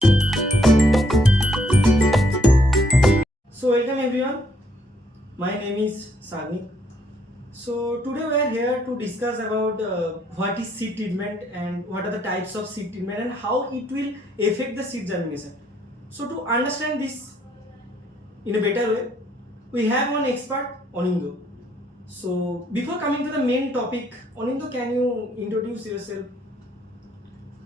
So welcome everyone. My name is Sagnik. So today we are here to discuss about what is seed treatment and what are the types of seed treatment and how it will affect the seed germination. So to understand this in a better way, we have one expert, Onindo. So before coming to the main topic, Onindo, can you introduce yourself?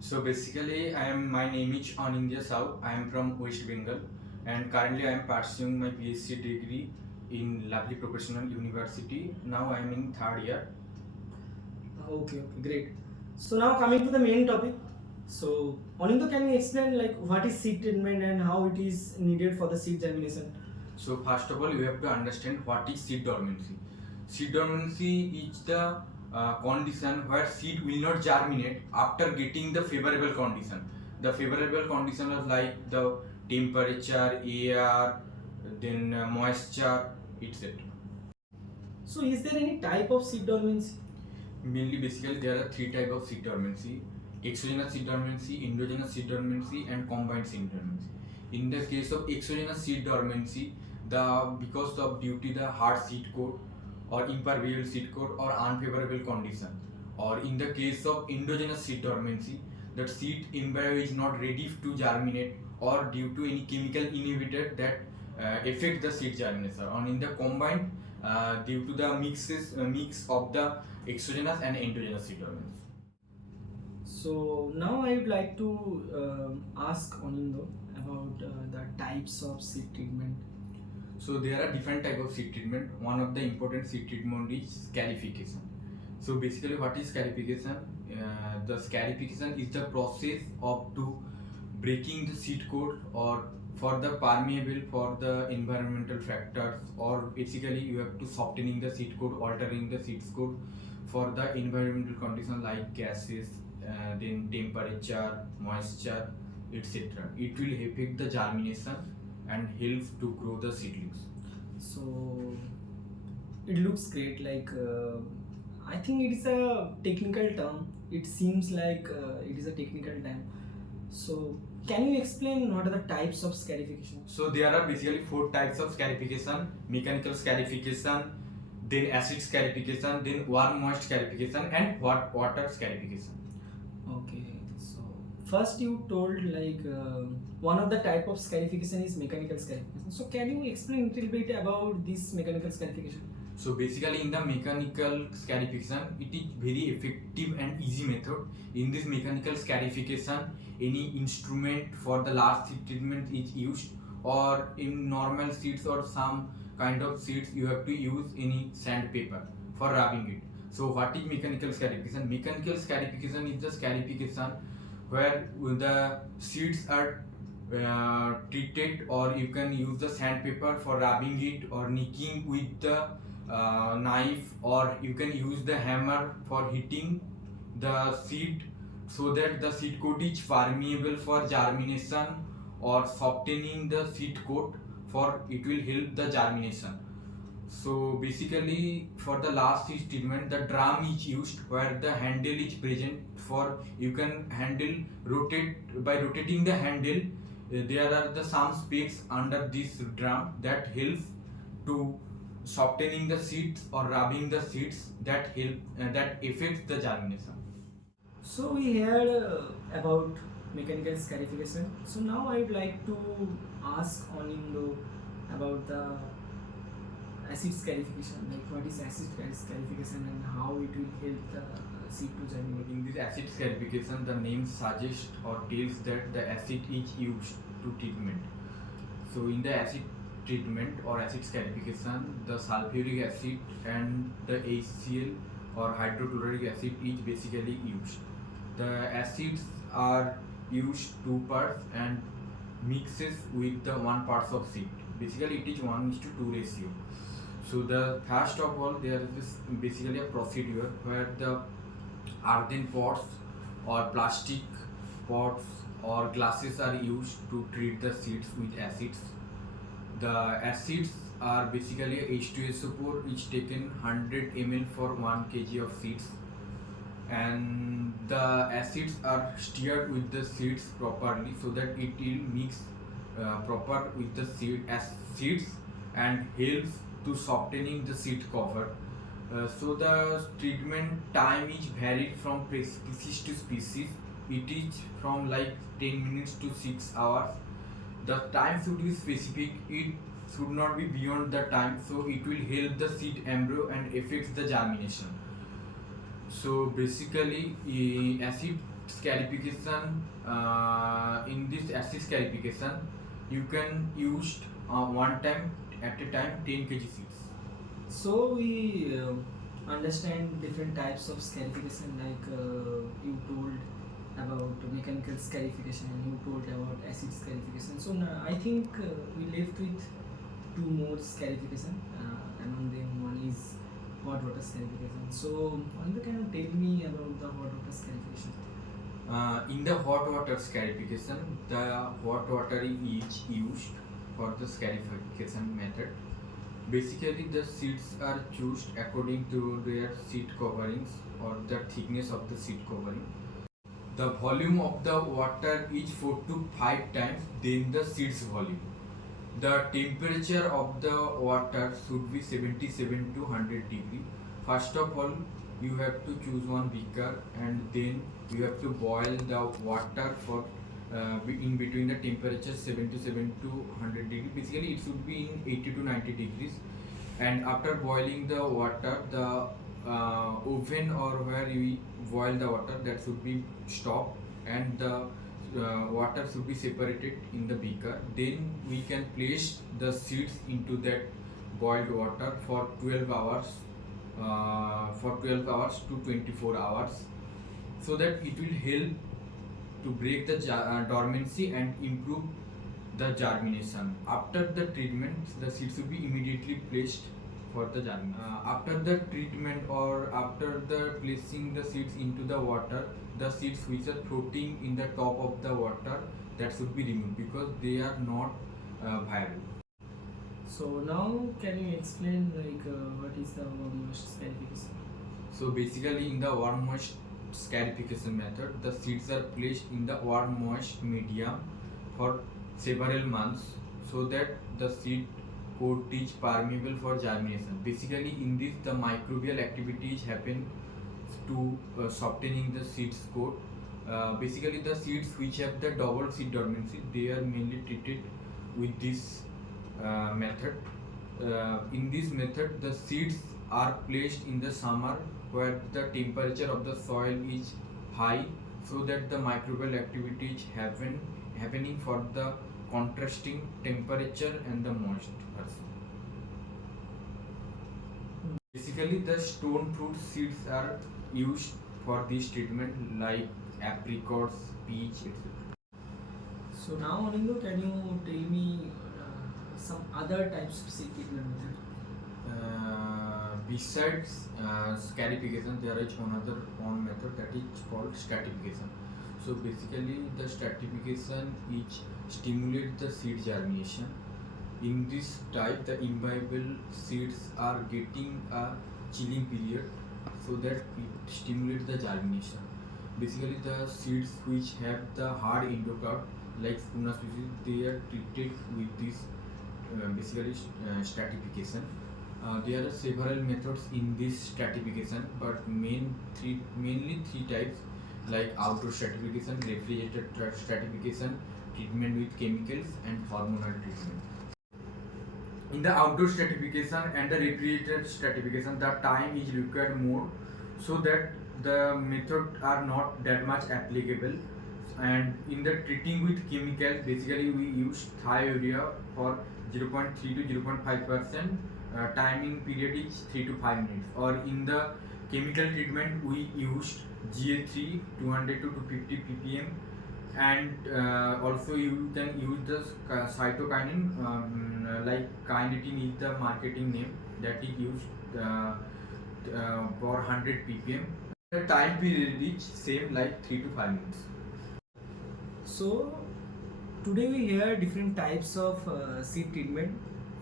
So basically, my name is Anindya Sau. I am from West Bengal, and currently I am pursuing my PhD degree in Lovely Professional University. Now I am in third year. Okay, great. So now coming to the main topic. So Onindo, can you explain like what is seed treatment and how it is needed for the seed germination? So first of all, you have to understand what is seed dormancy. Seed dormancy is the condition where seed will not germinate after getting the favorable condition. The favorable condition is like the temperature, air, then moisture, etc. So is there any type of seed dormancy? Mainly, basically, there are three types of seed dormancy: exogenous seed dormancy, endogenous seed dormancy, and combined seed dormancy. In the case of exogenous seed dormancy, the because of due to the hard seed coat or impermeable seed coat or unfavorable condition, or in the case of endogenous seed dormancy, the seed embryo is not ready to germinate or due to any chemical inhibitor that affect the seed germination. And in the combined, due to the mix of the exogenous and endogenous seed dormancy. So now I would like to ask Onindo about the types of seed treatment. So there are different type of seed treatment. One of the important seed treatment is scarification. So basically, what is scarification? The scarification is the process of to breaking the seed coat or for the permeable for the environmental factors, or basically you have to softening the seed coat, altering the seed coat for the environmental condition like gases, then temperature, moisture, etc. It will affect the germination and helps to grow the seedlings. So it looks great. Like I think it is a technical term. It seems like it is a technical term. So can you explain what are the types of scarification? So there are basically four types of scarification: mechanical scarification, then acid scarification, then warm moist scarification, and water scarification. Okay, so first you told like one of the type of scarification is mechanical scarification. So can you explain a little bit about this mechanical scarification? So basically, in the mechanical scarification, it is very effective and easy method. In this mechanical scarification, any instrument for the large seed treatment is used, or in normal seeds or some kind of seeds, you have to use any sandpaper for rubbing it. So what is mechanical scarification? Mechanical scarification is the scarification where the seeds are treated, or you can use the sandpaper for rubbing it or nicking with the knife, or you can use the hammer for hitting the seed so that the seed coat is permeable for germination, or softening the seed coat for it will help the germination. So basically, for the last seed treatment, the drum is used where the handle is present for you can handle rotate by rotating the handle. There are the some spikes under this drum that helps to softening the seeds or rubbing the seeds that help that affects the germination. So we heard about mechanical scarification. So now I would like to ask Onindo about the acid scarification. Like what is acid scarification and how it will help the seed to germinate? In this acid scarification, the name suggests or tells that the acid is used to treatment. So in the acid treatment or acid scarification, the sulfuric acid and the HCl or hydrochloric acid is basically used. The acids are used 2 parts and mixes with the 1 parts of seed. Basically, it is 1:2 ratio. So the first of all, there is this basically a procedure where the earthen pots or plastic pots or glasses are used to treat the seeds with acids. The acids are basically H2SO4 which taken 100 ml for 1 kg of seeds, and the acids are stirred with the seeds properly so that it will mix proper with the seeds and helps to softening the seed cover. So the treatment time is varied from species to species. It is from like 10 minutes to 6 hours. The time should be specific. It should not be beyond the time, so it will help the seed embryo and affects the germination. So basically, acid scarification, in this acid scarification, you can use one time at a time 10 kg seeds. So we understand different types of scarification, like you told about mechanical scarification and you told about acid scarification. So now I think we left with two more scarification. Among them, one is hot water scarification. So Ananda, can you tell me about the hot water scarification? In the hot water scarification, the hot water is used for the scarification method. Basically, the seeds are chosen according to their seed coverings or the thickness of the seed covering. The volume of the water is 4 to 5 times than the seeds volume. The temperature of the water should be 77 to 100 degree. First of all, you have to choose one beaker and then you have to boil the water for in between the temperature 77 to 100 degree. Basically, it should be in 80 to 90 degrees. And after boiling the water, the oven or where you boil the water, that should be stopped and the water should be separated in the beaker. Then we can place the seeds into that boiled water for 12 hours to 24 hours, so that it will help to break the dormancy and improve the germination. After the treatment, the seeds should be immediately placed for the germination. After the treatment or after the placing the seeds into the water, the seeds which are floating in the top of the water, that should be removed because they are not viable. So now can you explain like what is the warm wash scarification? So basically, in the warm moist scarification method, the seeds are placed in the warm moist medium for several months so that the seed coat is permeable for germination. Basically, in this the microbial activities happen to softening the seeds coat. Basically, the seeds which have the double seed dormancy, they are mainly treated with this method. In this method, the seeds are placed in the summer where the temperature of the soil is high, so that the microbial activity is happening for the contrasting temperature and the moist also. Basically, the stone fruit seeds are used for this treatment, like apricots, peach, etc. So now Ananda, can you tell me some other types of seed treatment method? Besides scarification, there is another one method that is called stratification. So basically, the stratification is stimulate the seed germination. In this type, the imbiable seeds are getting a chilling period, so that it stimulates the germination. Basically, the seeds which have the hard endocarp, like Spuna species, they are treated with this stratification. There are several methods in this stratification, but mainly three types, like outdoor stratification, refrigerated stratification, treatment with chemicals, and hormonal treatment. In the outdoor stratification and the refrigerated stratification, the time is required more, so that the method are not that much applicable. And in the treating with chemicals, basically we use thiourea for 0.3 to 0.5%. Timing period is 3 to 5 minutes. Or in the chemical treatment, we used GA3 200 to 250 ppm, and also you can use the cytokinin, like kinetin is the marketing name, that is used for 100 ppm. The time period is same, like 3 to 5 minutes. So today we hear different types of seed treatment.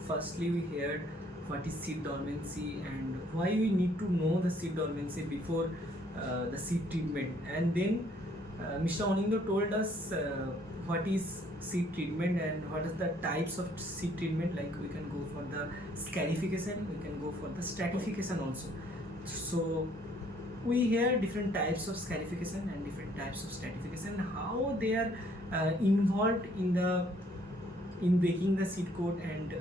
Firstly, we heard what is seed dormancy and why we need to know the seed dormancy before the seed treatment, and then Mr. Onindo told us what is seed treatment and what is the types of seed treatment. Like we can go for the scarification, we can go for the stratification also. So we hear different types of scarification and different types of stratification, how they are involved in breaking the seed coat and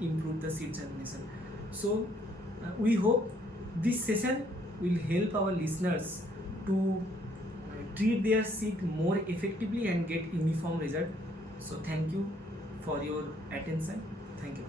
improve the seed germination. So we hope this session will help our listeners to treat their seed more effectively and get uniform result. So thank you for your attention. Thank you.